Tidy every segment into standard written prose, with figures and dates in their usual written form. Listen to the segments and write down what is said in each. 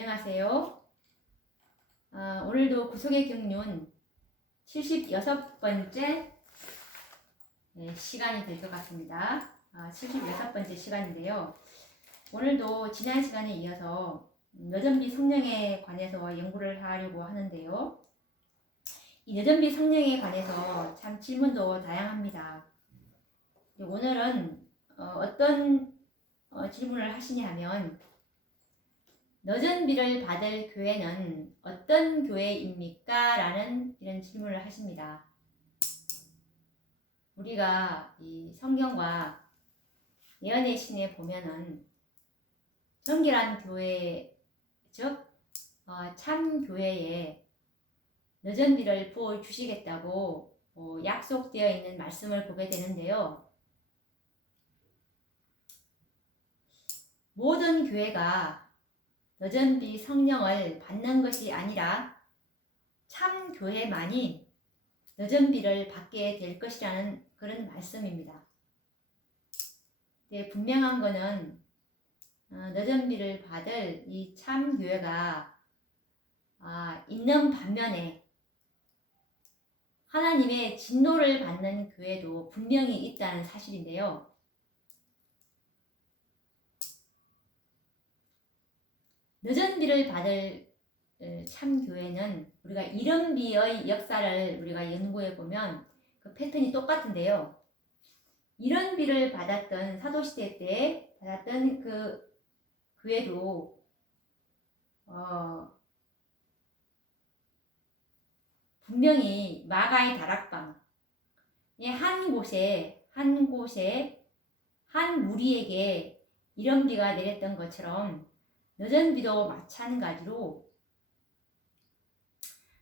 안녕하세요. 오늘도 구속의 경륜 76번째 시간이 될 것 같습니다. 76번째 시간인데요. 오늘도 지난 시간에 이어서 여전비 성령에 관해서 연구를 하려고 하는데요. 이 여전비 성령에 관해서 참 질문도 다양합니다. 오늘은 어떤 질문을 하시냐 하면, 여전비를 받을 교회는 어떤 교회입니까? 라는 이런 질문을 하십니다. 우리가 이 성경과 예언의 신에 보면은 정결한 교회, 즉 참 교회에 여전비를 부어 주시겠다고 약속되어 있는 말씀을 보게 되는데요. 모든 교회가 여전비 성령을 받는 것이 아니라 참 교회만이 여전비를 받게 될 것이라는 그런 말씀입니다. 네, 분명한 것은 여전비를 받을 이 참 교회가 있는 반면에 하나님의 진노를 받는 교회도 분명히 있다는 사실인데요. 여전비를 받을 참 교회는 우리가 이른비의 역사를 우리가 연구해 보면 그 패턴이 똑같은데요. 이른비를 받았던 사도시대 때 받았던 그 교회도 분명히 마가의 다락방의 한 곳에 한 무리에게 이른비가 내렸던 것처럼 여전비도 마찬가지로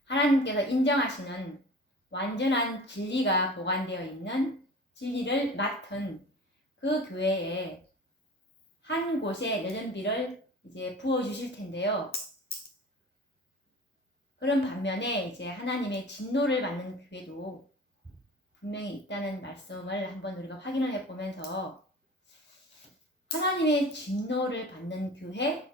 하나님께서 인정하시는 완전한 진리가 보관되어 있는 진리를 맡은 그 교회에 한 곳에 여전비를 이제 부어 주실 텐데요. 그런 반면에 이제 하나님의 진노를 받는 교회도 분명히 있다는 말씀을 한번 우리가 확인을 해 보면서, 하나님의 진노를 받는 교회,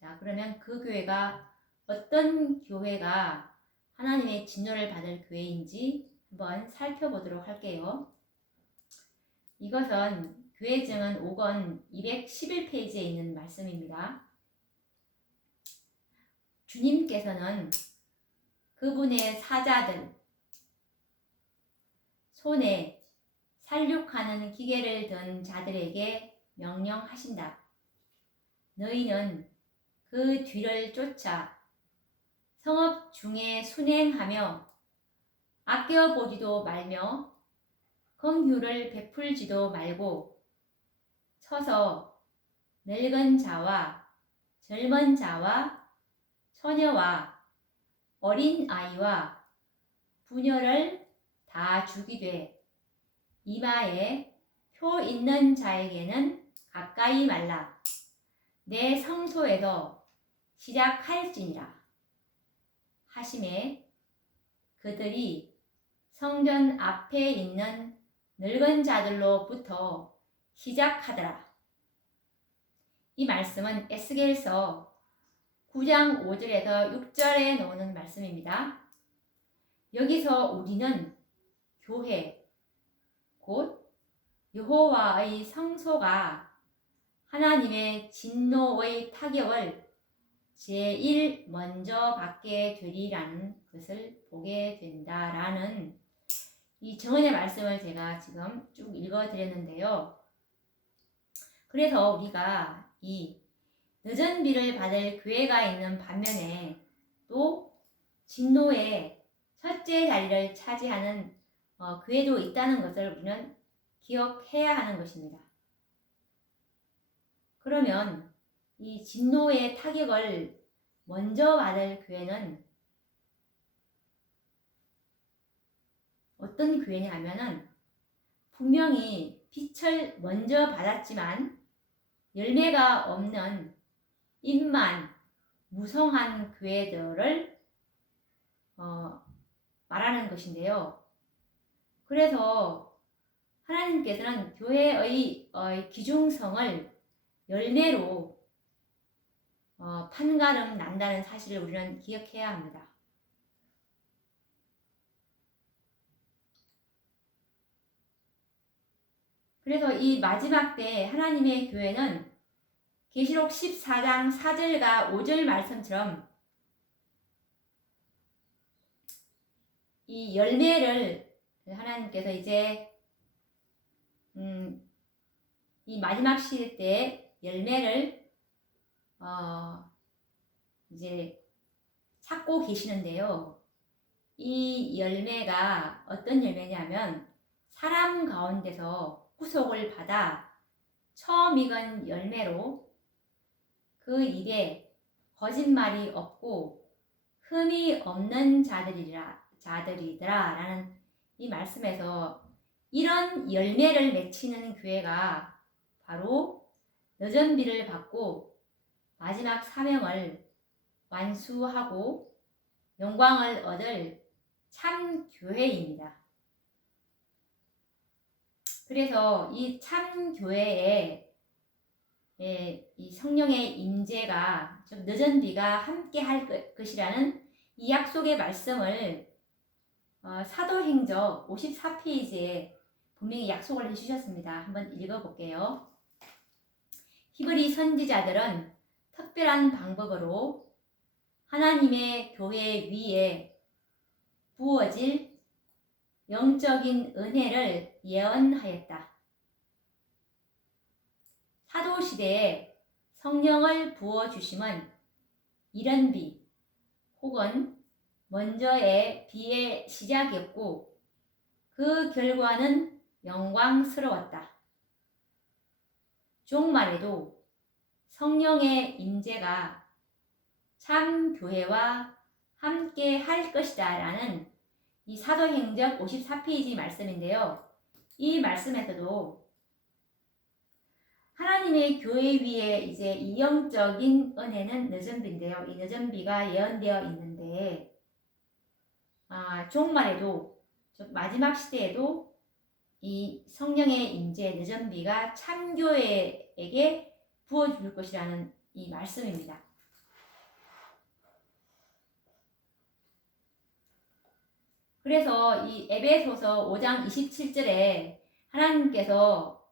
자, 그러면 그 교회가 어떤 교회가 하나님의 진노를 받을 교회인지 한번 살펴보도록 할게요. 이것은 교회증언 5권 211페이지에 있는 말씀입니다. 주님께서는 그분의 사자들, 손에 살육하는 기계를 든 자들에게 명령하신다. 너희는 그 뒤를 쫓아 성읍 중에 순행하며 아껴보지도 말며 긍휼을 베풀지도 말고 서서 늙은 자와 젊은 자와 처녀와 어린 아이와 부녀를 다 죽이되 이마에 표 있는 자에게는 가까이 말라. 내 성소에서 시작할지니라 하시매, 그들이 성전 앞에 있는 늙은 자들로부터 시작하더라. 이 말씀은 에스겔서 9장 5절에서 6절에 나오는 말씀입니다. 여기서 우리는 교회, 곧 여호와의 성소가 하나님의 진노의 타격을 제일 먼저 받게 되리라는 것을 보게 된다라는 이 정언의 말씀을 제가 지금 쭉 읽어드렸는데요. 그래서 우리가 이 여전비를 받을 교회가 있는 반면에 또 진노의 첫째 자리를 차지하는 교회도 있다는 것을 우리는 기억해야 하는 것입니다. 그러면 이 진노의 타격을 먼저 받을 교회는 어떤 교회냐 하면은, 분명히 빛을 먼저 받았지만 열매가 없는 입만 무성한 교회들을 말하는 것인데요. 그래서 하나님께서는 교회의 기중성을 열매로 판가름 난다는 사실을 우리는 기억해야 합니다. 그래서 이 마지막 때 하나님의 교회는 계시록 14장 4절과 5절 말씀처럼 이 열매를 하나님께서 이제 이 마지막 시대 때 열매를 이제 찾고 계시는데요. 이 열매가 어떤 열매냐면 사람 가운데서 구속을 받아 처음 익은 열매로 그 입에 거짓말이 없고 흠이 없는 자들이더라 라는 이 말씀에서 이런 열매를 맺히는 교회가 바로 여전비를 받고 마지막 사명을 완수하고 영광을 얻을 참 교회입니다. 그래서 이 참 교회에 이 성령의 임재가 좀 늦은 비가 함께 할 것이라는 이 약속의 말씀을 사도행적 54페이지에 분명히 약속을 해주셨습니다. 한번 읽어볼게요. 히브리 선지자들은 특별한 방법으로 하나님의 교회 위에 부어질 영적인 은혜를 예언하였다. 사도시대에 성령을 부어주심은 이른 비 혹은 먼저의 비의 시작이었고 그 결과는 영광스러웠다. 종말에도 성령의 임재가 참 교회와 함께 할 것이다 라는 이 사도행적 54페이지 말씀인데요. 이 말씀에서도 하나님의 교회 위에 이제 이 영적인 은혜는 늦은 비인데요. 이 늦은 비가 예언되어 있는데 종말에도 마지막 시대에도 이 성령의 임재 늦은 비가 참교회에게 부어줄 것이라는 이 말씀입니다. 그래서 이 에베소서 5장 27절에 하나님께서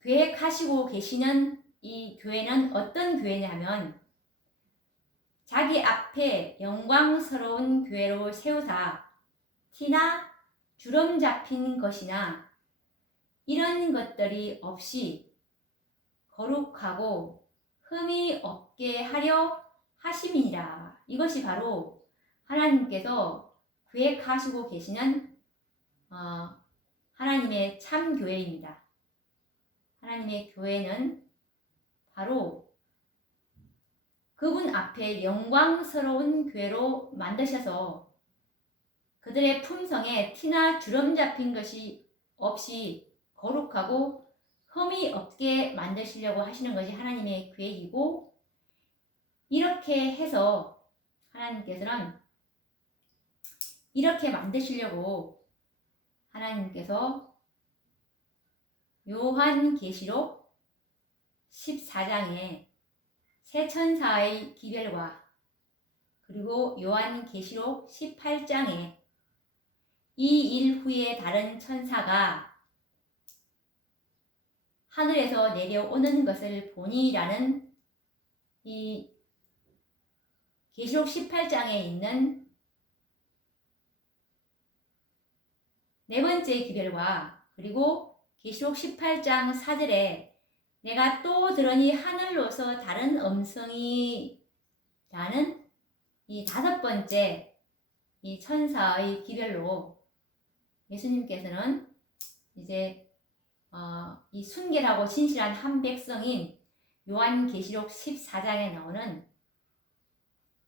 계획하시고 계시는 이 교회는 어떤 교회냐면 자기 앞에 영광스러운 교회로 세우사 티나 주름 잡힌 것이나 이런 것들이 없이 거룩하고 흠이 없게 하려 하심이니라. 이것이 바로 하나님께서 계획하시고 계시는 하나님의 참 교회입니다. 하나님의 교회는 바로 그분 앞에 영광스러운 교회로 만드셔서 그들의 품성에 티나 주름 잡힌 것이 없이 거룩하고 흠이 없게 만드시려고 하시는 것이 하나님의 계획이고, 이렇게 해서 하나님께서는 이렇게 만드시려고 하나님께서 요한계시록 14장에 새 천사의 기별과 그리고 요한계시록 18장에 이 일 후에 다른 천사가 하늘에서 내려오는 것을 보니라는 이 계시록 18장에 있는 네 번째 기별과 그리고 계시록 18장 4절에 내가 또 들으니 하늘로서 다른 음성이 라는 이 다섯 번째 이 천사의 기별로 예수님께서는 이제 이 순결하고 진실한 한 백성인 요한계시록 14장에 나오는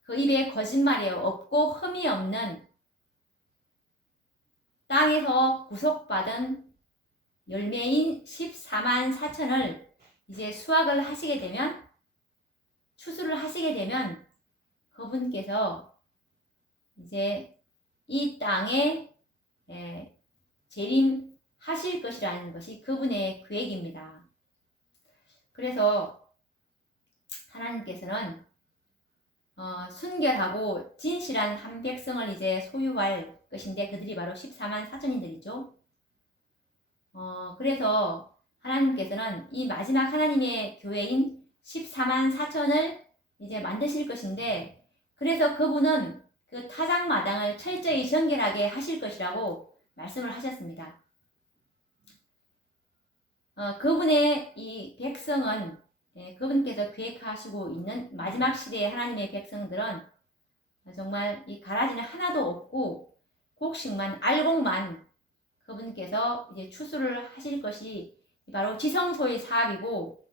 그 입에 거짓말이 없고 흠이 없는 땅에서 구속받은 열매인 14만 4천을 이제 수확을 하시게 되면, 추수를 하시게 되면 그분께서 이제 이 땅에 재림하실 것이라는 것이 그분의 계획입니다. 그래서 하나님께서는 순결하고 진실한 한 백성을 이제 소유할 것인데 그들이 바로 14만 4천인들이죠. 그래서 하나님께서는 이 마지막 하나님의 교회인 14만 4천을 이제 만드실 것인데, 그래서 그분은 그 타작마당을 철저히 정결하게 하실 것이라고 말씀을 하셨습니다. 그분의 이 백성은 그분께서 계획하시고 있는 마지막 시대의 하나님의 백성들은 정말 이 가라지는 하나도 없고 곡식만 알곡만 그분께서 이제 추수를 하실 것이 바로 지성소의 사업이고,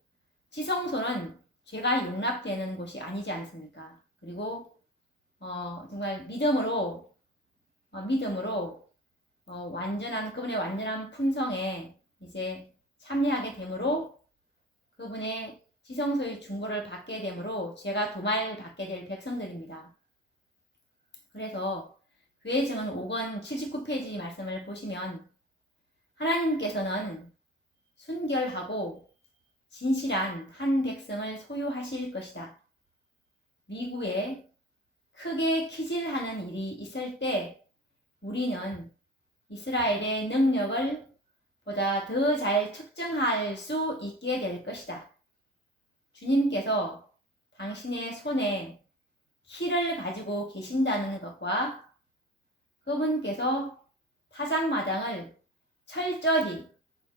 지성소는 죄가 용납되는 곳이 아니지 않습니까? 그리고 정말 믿음으로 완전한 그분의 완전한 품성에 이제 참여하게 되므로 그분의 지성소의 중보를 받게 되므로 죄가 도말받게 될 백성들입니다. 그래서 교회 증언 5권 79페이지 말씀을 보시면 하나님께서는 순결하고 진실한 한 백성을 소유하실 것이다. 미국에 크게 키질하는 일이 있을 때 우리는 이스라엘의 능력을 보다 더 잘 측정할 수 있게 될 것이다. 주님께서 당신의 손에 키를 가지고 계신다는 것과 그분께서 타작마당을 철저히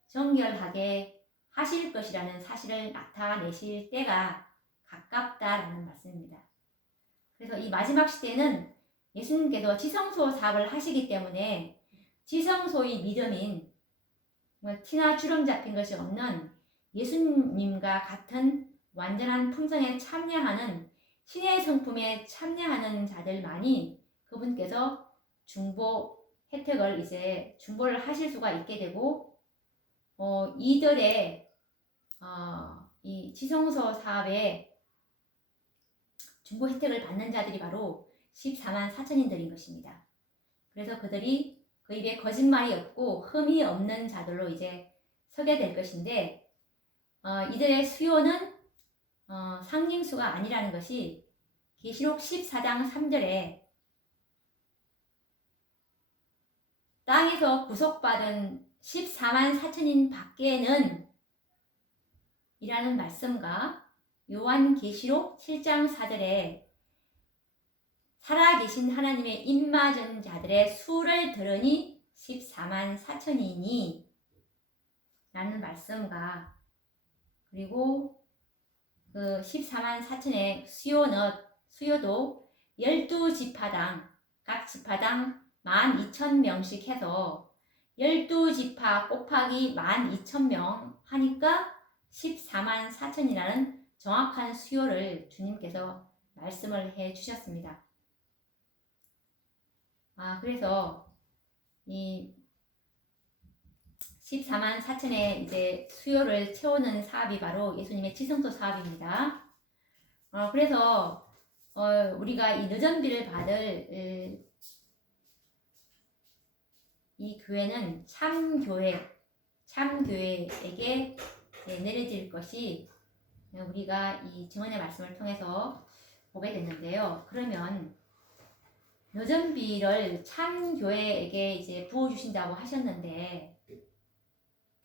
정결하게 하실 것이라는 사실을 나타내실 때가 가깝다라는 말씀입니다. 그래서 이 마지막 시대는 예수님께서 지성소 사업을 하시기 때문에 지성소의 믿음인 티나 주름 잡힌 것이 없는 예수님과 같은 완전한 품성에 참여하는 신의 성품에 참여하는 자들만이 그분께서 중보 혜택을 이제 중보를 하실 수가 있게 되고, 이들의 이 지성소 사업에 중보 혜택을 받는 자들이 바로 14만 4천인들인 것입니다. 그래서 그들이 그 입에 거짓말이 없고 흠이 없는 자들로 이제 서게 될 것인데, 이들의 수요는 상징수가 아니라는 것이 계시록 14장 3절에 땅에서 구속받은 14만 4천인 밖에는 이라는 말씀과 요한계시록 7장 4절에 살아계신 하나님의 입맞은 자들의 수를 들으니 14만 4천이니 라는 말씀과, 그리고 그 14만 4천의 수요도 12지파당 각 지파당 12,000명씩 해서 12지파 곱하기 12,000명 하니까 14만 4천이라는 정확한 수요를 주님께서 말씀을 해 주셨습니다. 그래서 이 14만 4천의 이제 수요를 채우는 사업이 바로 예수님의 지성소 사업입니다. 그래서 우리가 이 늦은비를 받을 이 교회는 참교회에게 내려질 것이 우리가 이 증언의 말씀을 통해서 보게 됐는데요. 그러면 늦은비를 참교회에게 이제 부어주신다고 하셨는데,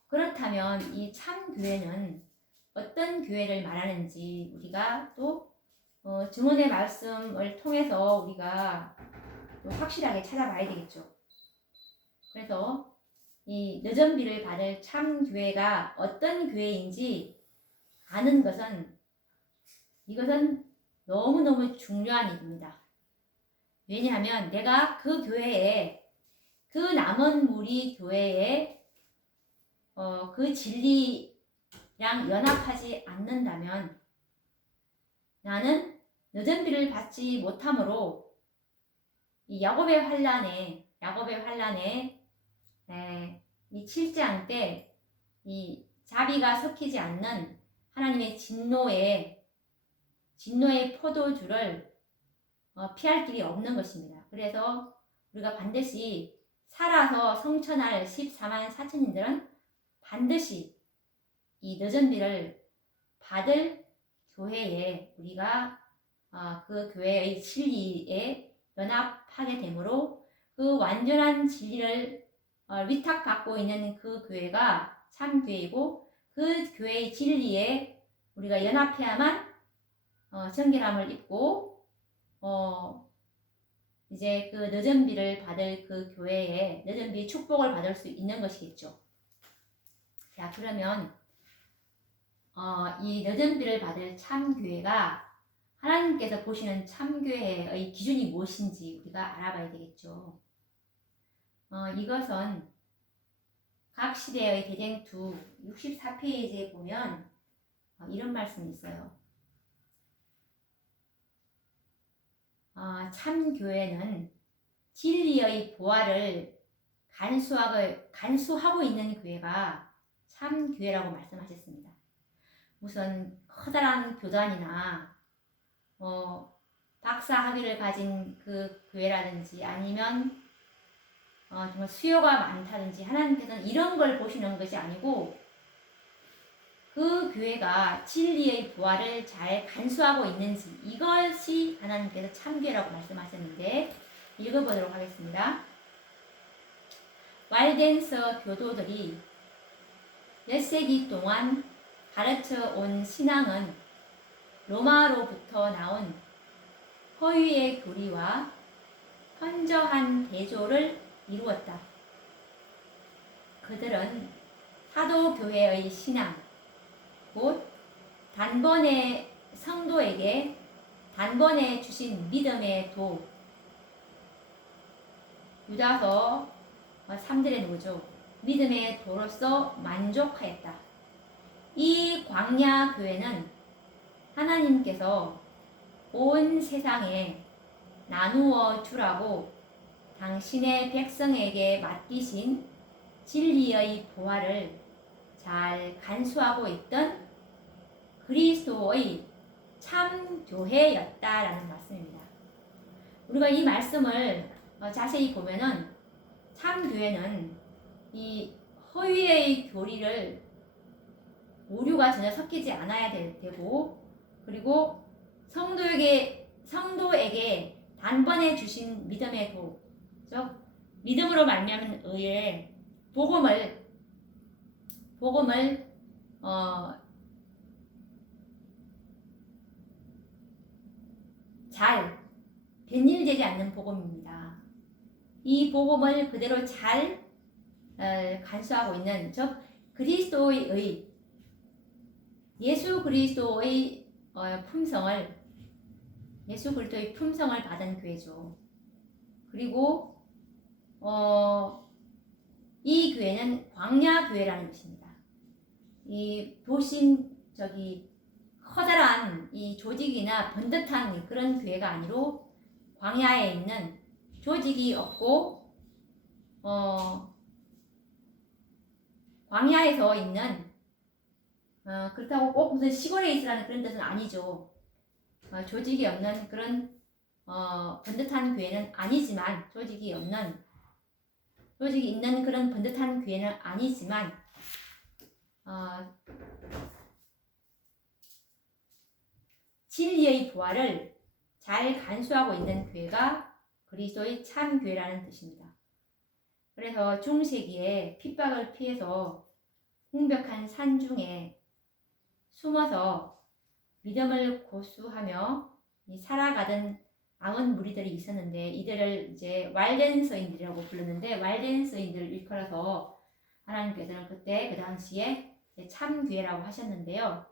그렇다면 이 참교회는 어떤 교회를 말하는지 우리가 또 증언의 말씀을 통해서 우리가 또 확실하게 찾아봐야 되겠죠. 그래서 이 늦은비를 받을 참교회가 어떤 교회인지 아는 이것은 너무너무 중요한 일입니다. 왜냐하면 내가 그 교회에, 그 남은 무리 교회에 그 진리랑 연합하지 않는다면 나는 늦은비를 받지 못함으로 이 야곱의 환란에 이 7장 때 이 자비가 섞이지 않는 하나님의 진노의 포도주를 피할 길이 없는 것입니다. 그래서 우리가 반드시 살아서 성천할 14만 4천인들은 반드시 이 늦은비를 받을 교회에 우리가 그 교회의 진리에 연합하게 되므로 그 완전한 진리를 위탁받고 있는 그 교회가 참 교회이고 그 교회의 진리에 우리가 연합해야만 정결함을 입고 이제 그 늦은 비를 받을 그 교회에 늦은 비 축복을 받을 수 있는 것이겠죠. 자, 그러면 이 늦은 비를 받을 참교회가 하나님께서 보시는 참교회의 기준이 무엇인지 우리가 알아봐야 되겠죠. 이것은 각 시대의 대쟁투 64페이지에 보면 이런 말씀이 있어요. 참교회는 진리의 보화를 간수하고 있는 교회가 참교회라고 말씀하셨습니다. 무슨 커다란 교단이나 박사 학위를 가진 그 교회라든지 아니면 정말 수요가 많다든지 하나님께서는 이런 걸 보시는 것이 아니고 그 교회가 진리의 보화를 잘 간수하고 있는지 이것이 하나님께서 참교회라고 말씀하셨는데 읽어보도록 하겠습니다. 왈덴서 교도들이 몇 세기 동안 가르쳐 온 신앙은 로마로부터 나온 허위의 교리와 현저한 대조를 이루었다. 그들은 사도교회의 신앙, 곧 단번에 성도에게 단번에 주신 믿음의 도, 유다서 3절에 나오죠. 믿음의 도로서 만족하였다. 이 광야 교회는 하나님께서 온 세상에 나누어 주라고 당신의 백성에게 맡기신 진리의 보화를 잘 간수하고 있던 그리스도의 참교회였다라는 말씀입니다. 우리가 이 말씀을 자세히 보면은 참교회는 이 허위의 교리를 오류가 전혀 섞이지 않아야 되고 그리고 성도에게 단번에 주신 믿음의 도, 즉 믿음으로 말미암은 의에 복음을 잘 변질되지 않는 복음입니다. 이 복음을 그대로 잘 간수하고 있는 즉 그리스도의 예수 그리스도의 품성을 받은 교회죠. 그리고 이 교회는 광야 교회라는 것입니다. 이 커다란 이 조직이나 번듯한 그런 교회가 아니로 광야에 있는 조직이 없고 광야에서 있는 그렇다고 꼭 무슨 시골에 있으라는 그런 뜻은 아니죠. 조직이 없는 그런 번듯한 교회는 아니지만 조직이 있는 그런 번듯한 교회는 아니지만 진리의 보화를 잘 간수하고 있는 교회가 그리스도의 참 교회라는 뜻입니다. 그래서 중세기에 핍박을 피해서 홍벽한 산 중에 숨어서 믿음을 고수하며 살아가던 많은 무리들이 있었는데 이들을 이제 왈덴서인들이라고 불렀는데 왈덴서인들을 일컬어서 하나님께서는 그때 그 당시에 참교회라고 하셨는데요.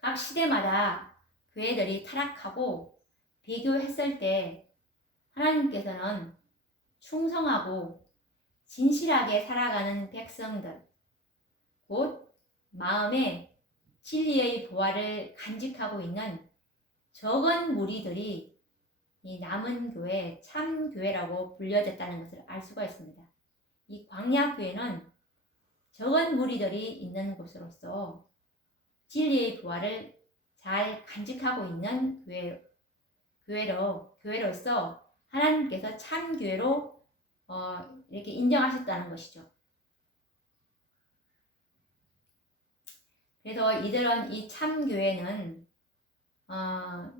각 시대마다 교회들이 타락하고 비교했을 때 하나님께서는 충성하고 진실하게 살아가는 백성들, 곧 마음에 진리의 보화를 간직하고 있는 적은 무리들이 이 남은 교회, 참교회라고 불려졌다는 것을 알 수가 있습니다. 이 광야교회는 적은 무리들이 있는 곳으로서 진리의 보화를 잘 간직하고 있는 교회로서 하나님께서 참교회로 이렇게 인정하셨다는 것이죠. 그래서 이들은 이 참교회는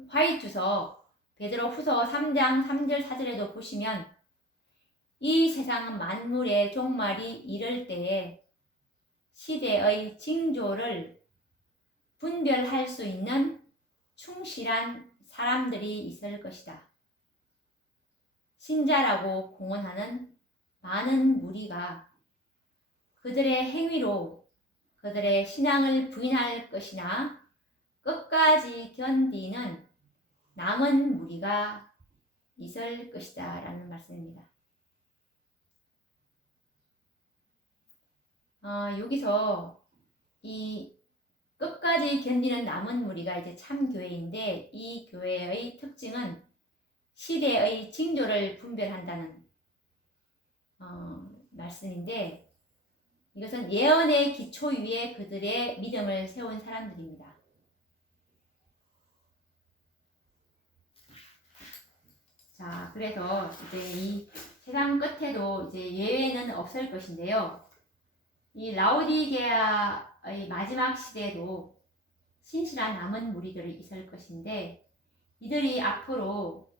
화이트서 베드로후서 3장 3절 4절에도 보시면 이 세상 만물의 종말이 이를 때에 시대의 징조를 분별할 수 있는 충실한 사람들이 있을 것이다. 신자라고 공언하는 많은 무리가 그들의 행위로 그들의 신앙을 부인할 것이나 끝까지 견디는 남은 무리가 있을 것이다 라는 말씀입니다. 여기서 이 끝까지 견디는 남은 무리가 이제 참교회인데, 이 교회의 특징은 시대의 징조를 분별한다는 말씀인데, 이것은 예언의 기초 위에 그들의 믿음을 세운 사람들입니다. 자, 그래서 이제 이 세상 끝에도 이제 예외는 없을 것인데요. 이 라오디게아의 마지막 시대에도 신실한 남은 무리들이 있을 것인데, 이들이 앞으로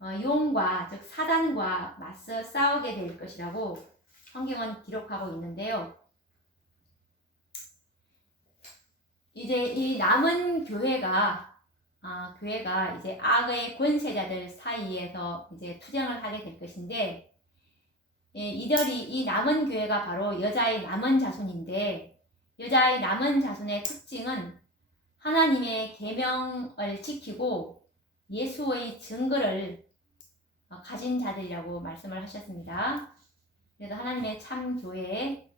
용과 즉 사단과 맞서 싸우게 될 것이라고 성경은 기록하고 있는데요. 이제 이 남은 교회가 이제 악의 권세자들 사이에서 이제 투쟁을 하게 될 것인데, 이들이 이 남은 교회가 바로 여자의 남은 자손인데, 여자의 남은 자손의 특징은 하나님의 계명을 지키고 예수의 증거를 가진 자들이라고 말씀을 하셨습니다. 그래서 하나님의 참 교회,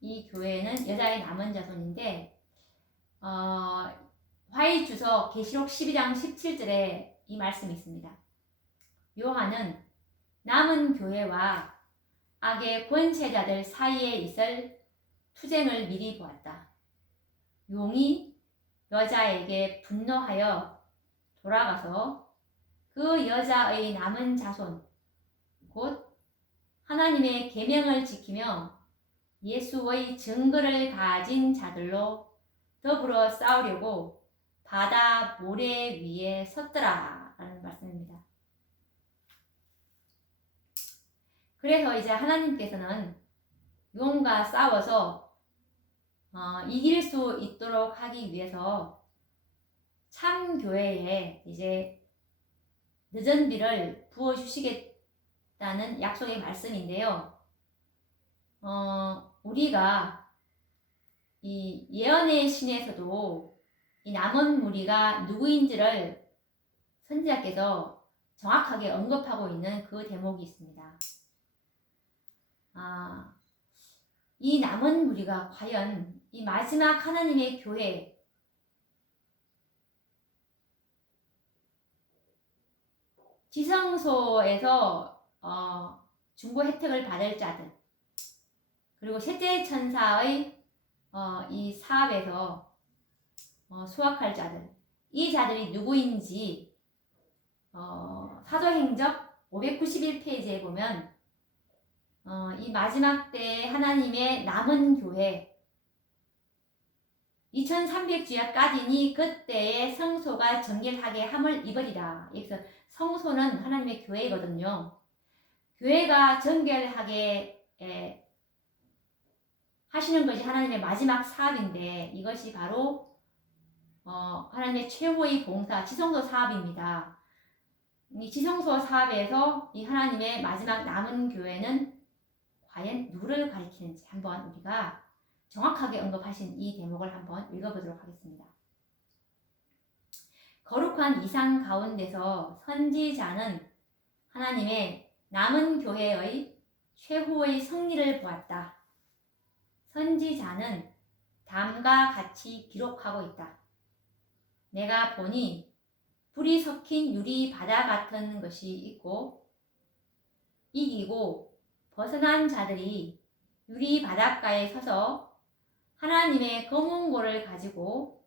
이 교회는 여자의 남은 자손인데, 화이트서 계시록 12장 17절에 이 말씀이 있습니다. 요한은 남은 교회와 악의 권세자들 사이에 있을 투쟁을 미리 보았다. 용이 여자에게 분노하여 돌아가서 그 여자의 남은 자손, 곧 하나님의 계명을 지키며 예수의 증거를 가진 자들로 더불어 싸우려고 바다 모래 위에 섰더라 라는 말씀입니다. 그래서 이제 하나님께서는 용과 싸워서 이길 수 있도록 하기 위해서 참 교회에 이제 늦은 비를 부어주시겠다는 약속의 말씀인데요. 우리가 이 예언의 신에서도 이 남은 무리가 누구인지를 선지자께서 정확하게 언급하고 있는 그 대목이 있습니다. 이 남은 무리가 과연 이 마지막 하나님의 교회, 지성소에서 중보 혜택을 받을 자들, 그리고 셋째 천사의 이 사업에서 수확할 자들, 이 자들이 누구인지 사도행적 591페이지에 보면 이 마지막 때에 하나님의 남은 교회 2300주야까지니 그때에 성소가 정결하게 함을 입으리라. 여기서 성소는 하나님의 교회거든요. 교회가 정결하게 하시는 것이 하나님의 마지막 사업인데, 이것이 바로 하나님의 최후의 봉사, 지성소 사업입니다. 이 지성소 사업에서 이 하나님의 마지막 남은 교회는 과연 누구를 가리키는지 한번 우리가 정확하게 언급하신 이 대목을 한번 읽어보도록 하겠습니다. 거룩한 이상 가운데서 선지자는 하나님의 남은 교회의 최후의 승리를 보았다. 선지자는 다음과 같이 기록하고 있다. 내가 보니 불이 섞인 유리 바다 같은 것이 있고, 이기고 벗어난 자들이 유리 바닷가에 서서 하나님의 검은고를 가지고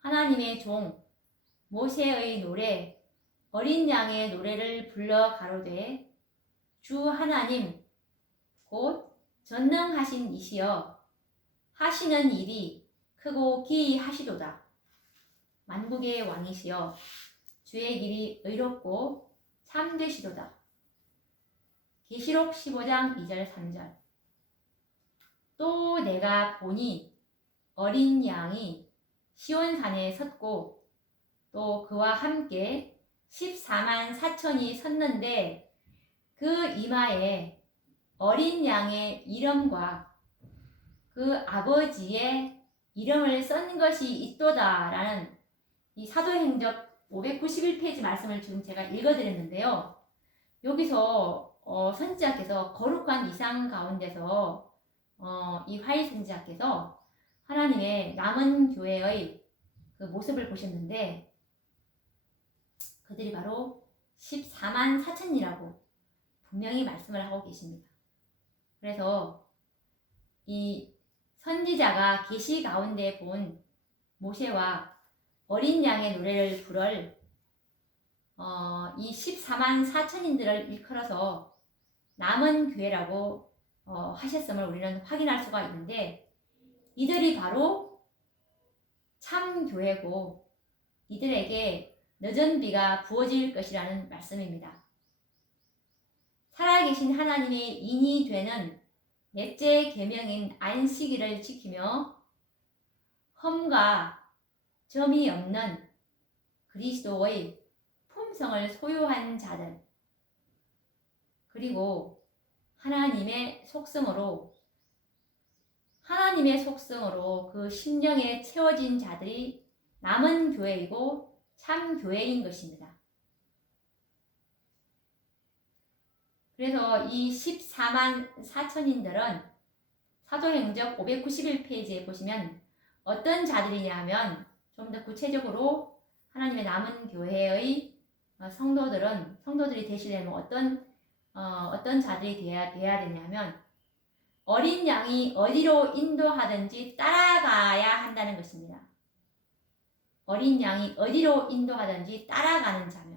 하나님의 종 모세의 노래, 어린 양의 노래를 불러 가로되, 주 하나님 곧 전능하신 이시여 하시는 일이 크고 기이하시도다. 만국의 왕이시여 주의 길이 의롭고 참되시도다. 계시록 15장 2절 3절. 또 내가 보니 어린 양이 시온산에 섰고 또 그와 함께 14만 4천이 섰는데 그 이마에 어린 양의 이름과 그 아버지의 이름을 쓴 것이 있도다 라는 이 사도행적 591페이지 말씀을 지금 제가 읽어드렸는데요. 여기서 선지자께서 거룩한 이상 가운데서 이 화일 선지자께서 하나님의 남은 교회의 그 모습을 보셨는데 그들이 바로 14만 4천이라고 분명히 말씀을 하고 계십니다. 그래서 이 선지자가 계시 가운데 본 모세와 어린 양의 노래를 부를 이 14만 4천인들을 일컬어서 남은 교회라고 하셨음을 우리는 확인할 수가 있는데 이들이 바로 참 교회고 이들에게 늦은 비가 부어질 것이라는 말씀입니다. 살아계신 하나님의 인이 되는 넷째 계명인 안식일을 지키며 흠과 점이 없는 그리스도의 품성을 소유한 자들 그리고 하나님의 속성으로 그 심령에 채워진 자들이 남은 교회이고 참 교회인 것입니다. 그래서 이 14만 4천인들은 사도행적 591페이지에 보시면 어떤 자들이냐 하면 좀 더 구체적으로 하나님의 남은 교회의 성도들이 되시려면 어떤 자들이 돼야 되냐면 어린 양이 어디로 인도하든지 따라가야 한다는 것입니다. 어린 양이 어디로 인도하든지 따라가는 자며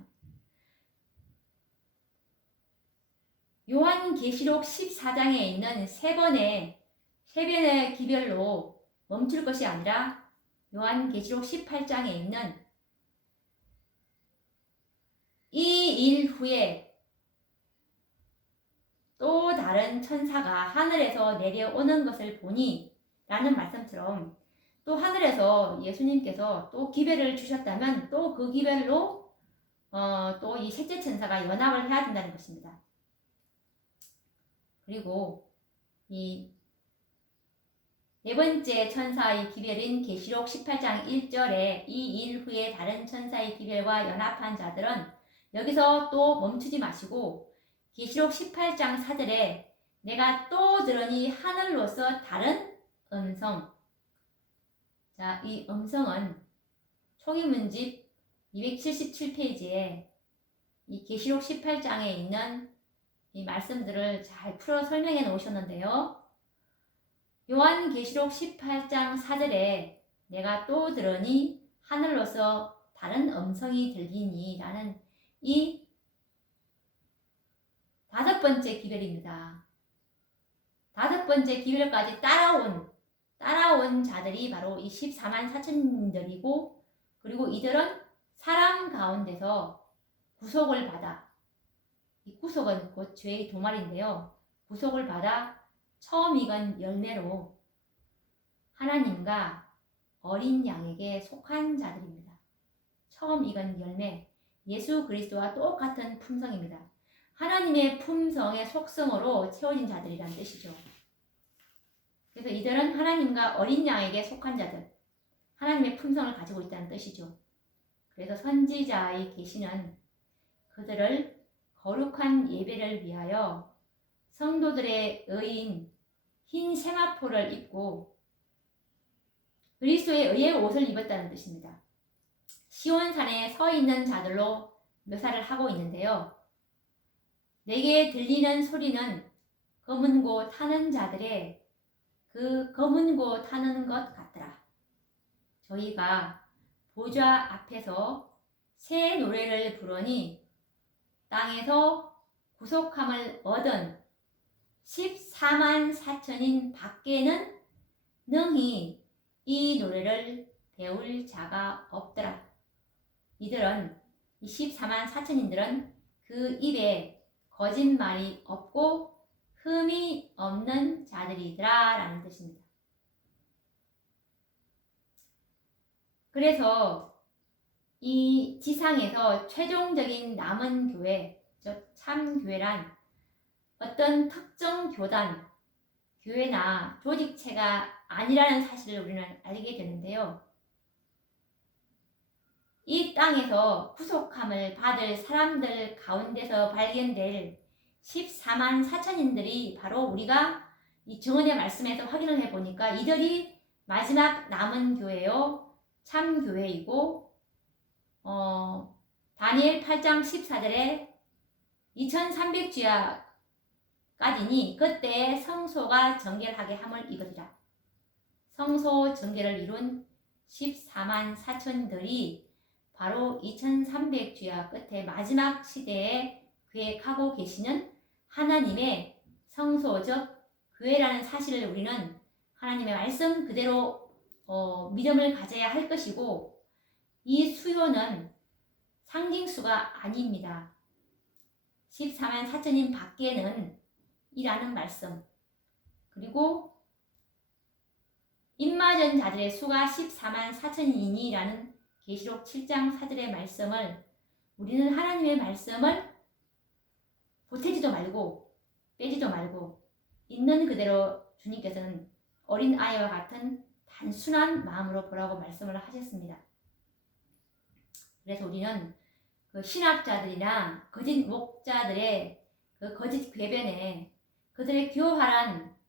요한계시록 14장에 있는 세 번의 기별로 멈출 것이 아니라 요한계시록 18장에 있는 이 일 후에 또 다른 천사가 하늘에서 내려오는 것을 보니 라는 말씀처럼 또 하늘에서 예수님께서 또 기별을 주셨다면 또 그 기별로 또 이 셋째 천사가 연합을 해야 된다는 것입니다. 그리고 이 네 번째 천사의 기별인 계시록 18장 1절에 이 일 후에 다른 천사의 기별과 연합한 자들은 여기서 또 멈추지 마시고 계시록 18장 4절에 내가 또 들으니 하늘로서 다른 음성. 자, 이 음성은 총인문집 277페이지에 이 계시록 18장에 있는 이 말씀들을 잘 풀어 설명해 놓으셨는데요. 요한계시록 18장 4절에 내가 또 들으니 하늘로서 다른 음성이 들리니 라는 이 다섯 번째 기별입니다. 다섯 번째 기별까지 따라온 자들이 바로 이 14만 4천인들이고 그리고 이들은 사람 가운데서 구속을 받아 이 구속은 곧 죄의 도말인데요. 구속을 받아 처음 익은 열매로 하나님과 어린 양에게 속한 자들입니다. 처음 익은 열매, 예수 그리스도와 똑같은 품성입니다. 하나님의 품성의 속성으로 채워진 자들이란 뜻이죠. 그래서 이들은 하나님과 어린 양에게 속한 자들, 하나님의 품성을 가지고 있다는 뜻이죠. 그래서 선지자의 계시는 그들을 거룩한 예배를 위하여 성도들의 의인 흰 세마포를 입고 그리스도의 의의 옷을 입었다는 뜻입니다. 시온산에 서 있는 자들로 묘사를 하고 있는데요. 내게 들리는 소리는 검은 고 타는 자들의 그 검은 고 타는 것 같더라. 저희가 보좌 앞에서 새 노래를 부르니 땅에서 구속함을 얻은 14만 4천인 밖에는 능히 이 노래를 배울 자가 없더라. 이들은 이 14만 4천인들은 그 입에 거짓말이 없고 흠이 없는 자들이더라 라는 뜻입니다. 그래서 이 지상에서 최종적인 남은 교회, 즉 참교회란 어떤 특정 교단, 교회나 조직체가 아니라는 사실을 우리는 알게 되는데요. 이 땅에서 구속함을 받을 사람들 가운데서 발견될 14만 4천인들이 바로 우리가 이 증언의 말씀에서 확인을 해보니까 이들이 마지막 남은 교회요, 참교회이고 다니엘 8장 14절에 2300주야까지니 그때 성소가 정결하게 함을 이루리라. 성소 정결을 이룬 14만 4천들이 바로 2300주야 끝에 마지막 시대에 계획하고 계시는 하나님의 성소적 교회라는 사실을 우리는 하나님의 말씀 그대로 믿음을 가져야 할 것이고, 이 수요는 상징수가 아닙니다. 14만 4천인 밖에는 이라는 말씀, 그리고 입맞은 자들의 수가 14만 4천이니라는 계시록 7장 4절의 말씀을 우리는 하나님의 말씀을 보태지도 말고 빼지도 말고 있는 그대로 주님께서는 어린 아이와 같은 단순한 마음으로 보라고 말씀을 하셨습니다. 그래서 우리는 그 신학자들이나 거짓 목자들의 그 거짓 궤변에 그들의 교활한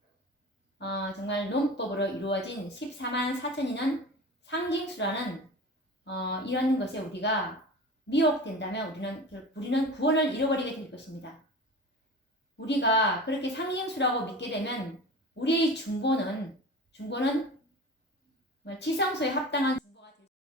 정말 논법으로 이루어진 14만 4천이는 상징수라는 이런 것에 우리가 미혹된다면 우리는 구원을 잃어버리게 될 것입니다. 우리가 그렇게 상징수라고 믿게 되면 우리의 중보는 지성소에 합당한